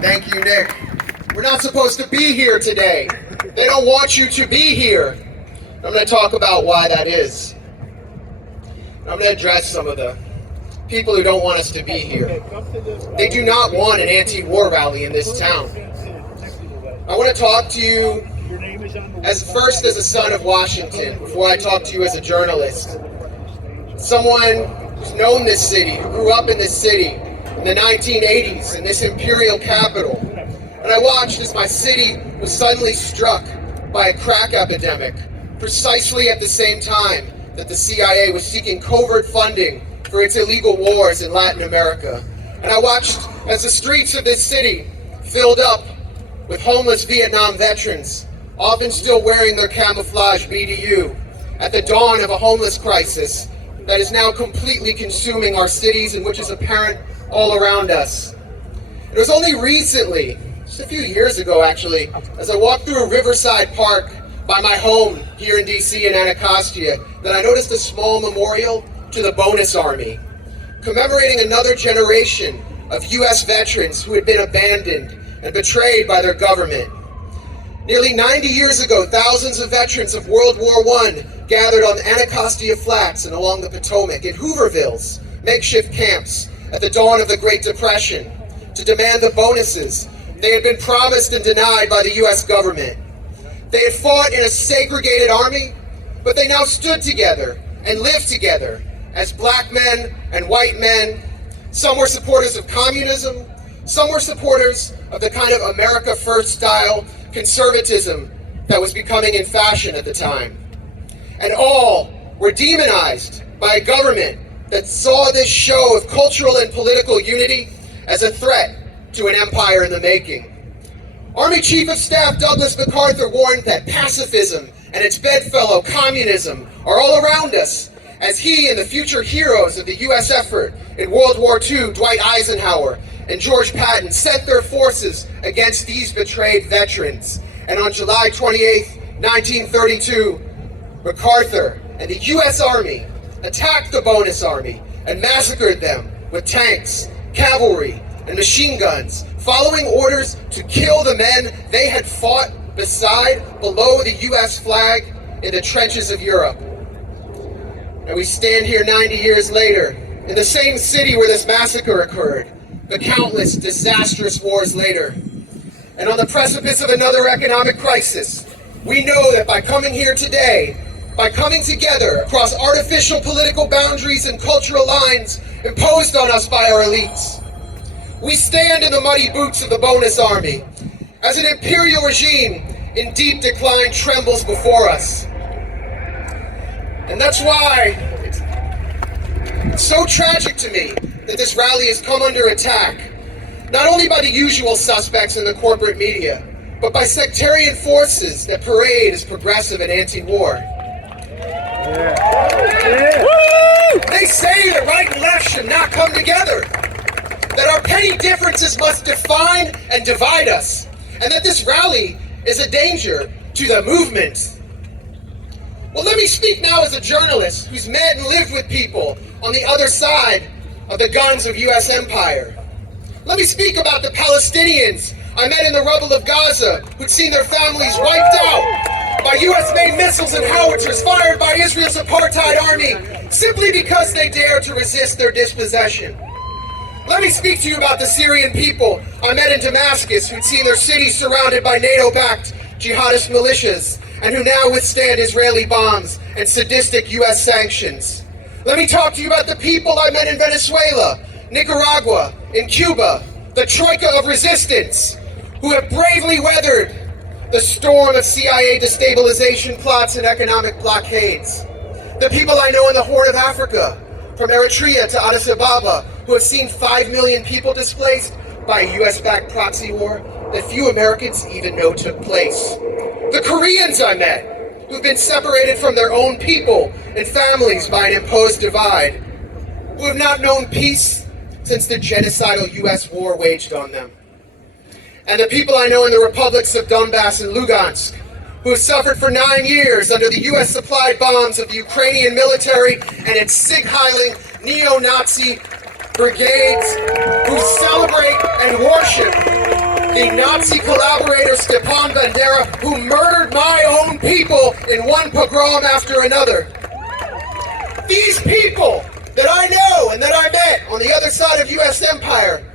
Thank you, Nick. We're not supposed to be here today. They don't want you to be here. I'm going to talk about why that is. I'm going to address some of the people who don't want us to be here. They do not want an anti-war rally in this town. I want to talk to you as a son of Washington, before I talk to you as a journalist. Someone who's known this city, who grew up in this city in the 1980s, in this imperial capital. And I watched as my city was suddenly struck by a crack epidemic, precisely at the same time that the CIA was seeking covert funding for its illegal wars in Latin America. And I watched as the streets of this city filled up with homeless Vietnam veterans, often still wearing their camouflage BDU, at the dawn of a homeless crisis that is now completely consuming our cities and which is apparent all around us. It was only recently, just a few years ago actually, as I walked through a riverside park by my home here in DC in Anacostia, that I noticed a small memorial to the Bonus Army, commemorating another generation of US veterans who had been abandoned and betrayed by their government. Nearly 90 years ago, thousands of veterans of World War I gathered on the Anacostia Flats and along the Potomac in Hoovervilles, makeshift camps, at the dawn of the Great Depression, to demand the bonuses they had been promised and denied by the US government. They had fought in a segregated army, but they now stood together and lived together as black men and white men. Some were supporters of communism, some were supporters of the kind of America First style conservatism that was becoming in fashion at the time. And all were demonized by a government that saw this show of cultural and political unity as a threat to an empire in the making. Army Chief of Staff Douglas MacArthur warned that pacifism and its bedfellow communism are all around us, as he and the future heroes of the US effort in World War II, Dwight Eisenhower and George Patton, set their forces against these betrayed veterans. And on July 28, 1932, MacArthur and the US Army attacked the Bonus Army and massacred them with tanks, cavalry, and machine guns, following orders to kill the men they had fought beside below the US flag in the trenches of Europe. And we stand here 90 years later, in the same city where this massacre occurred, the countless disastrous wars later. And on the precipice of another economic crisis, we know that by coming here today, by coming together across artificial political boundaries and cultural lines imposed on us by our elites, we stand in the muddy boots of the Bonus Army as an imperial regime in deep decline trembles before us. And that's why it's so tragic to me that this rally has come under attack, not only by the usual suspects in the corporate media, but by sectarian forces that parade as progressive and anti-war. They say that right and left should not come together, that our petty differences must define and divide us, and that this rally is a danger to the movement. Well, let me speak now as a journalist who's met and lived with people on the other side of the guns of US empire. Let me speak about the Palestinians I met in the rubble of Gaza who'd seen their families wiped out by US-made missiles and howitzers fired by Israel's apartheid army simply because they dared to resist their dispossession. Let me speak to you about the Syrian people I met in Damascus who'd seen their city surrounded by NATO-backed jihadist militias and who now withstand Israeli bombs and sadistic US sanctions. Let me talk to you about the people I met in Venezuela, Nicaragua, in Cuba, the troika of resistance, who have bravely weathered the storm of CIA destabilization plots and economic blockades. The people I know in the Horn of Africa, from Eritrea to Addis Ababa, who have seen 5 million people displaced by a US-backed proxy war that few Americans even know took place. The Koreans I met, who've been separated from their own people and families by an imposed divide, who have not known peace since the genocidal US war waged on them. And the people I know in the republics of Donbass and Lugansk, who have suffered for 9 years under the US-supplied bombs of the Ukrainian military and its sig-heiling neo-Nazi brigades, who celebrate and worship the Nazi collaborator Stepan Bandera, who murdered my own people in one pogrom after another. These people that I know and that I met on the other side of U.S. empire,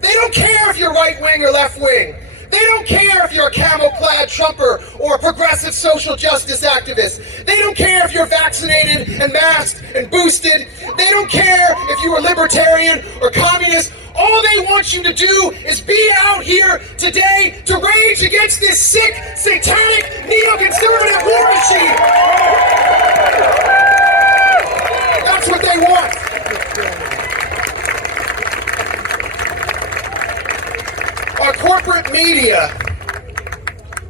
they don't care if you're right wing or left wing. They don't care if you're a camo-clad Trumper or a progressive social justice activist. They don't care if you're vaccinated and masked and boosted. They don't care if you're a libertarian or communist. All they want you to do is be out here today to rage against this sick, satanic, neoconservative war machine. That's what they want. Our corporate media,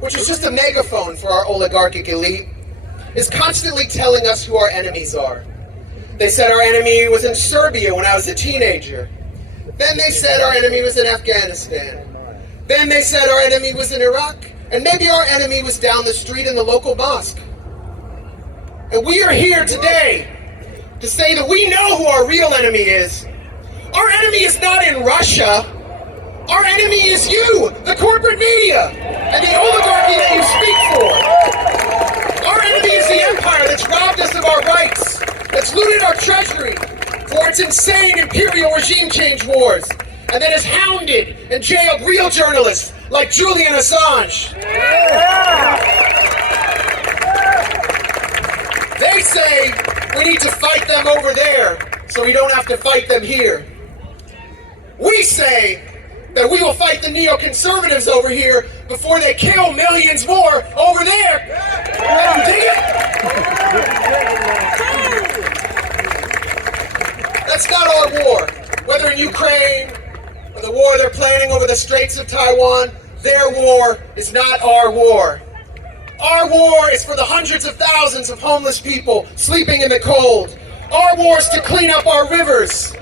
which is just a megaphone for our oligarchic elite, is constantly telling us who our enemies are. They said our enemy was in Serbia when I was a teenager. Then they said our enemy was in Afghanistan. Then they said our enemy was in Iraq. And maybe our enemy was down the street in the local mosque. And we are here today to say that we know who our real enemy is. Our enemy is not in Russia. Our enemy is you, the corporate media, and the oligarchy that you speak for. Our enemy is the empire that's robbed us of our rights, that's looted our treasury for its insane imperial regime change wars, and that has hounded and jailed real journalists like Julian Assange. They say we need to fight them over there so we don't have to fight them here. We say that we will fight the neoconservatives over here before they kill millions more over there. Can you dig it? That's not our war. Whether in Ukraine or the war they're planning over the Straits of Taiwan, their war is not our war. Our war is for the hundreds of thousands of homeless people sleeping in the cold. Our war is to clean up our rivers.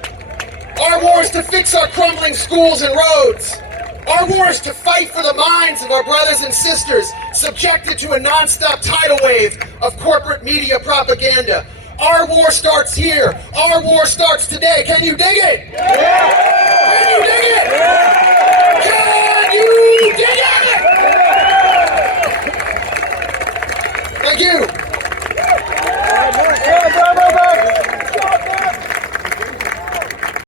Our war is to fix our crumbling schools and roads. Our war is to fight for the minds of our brothers and sisters subjected to a non-stop tidal wave of corporate media propaganda. Our war starts here. Our war starts today. Can you dig it? Yeah. Can you dig it? Yeah.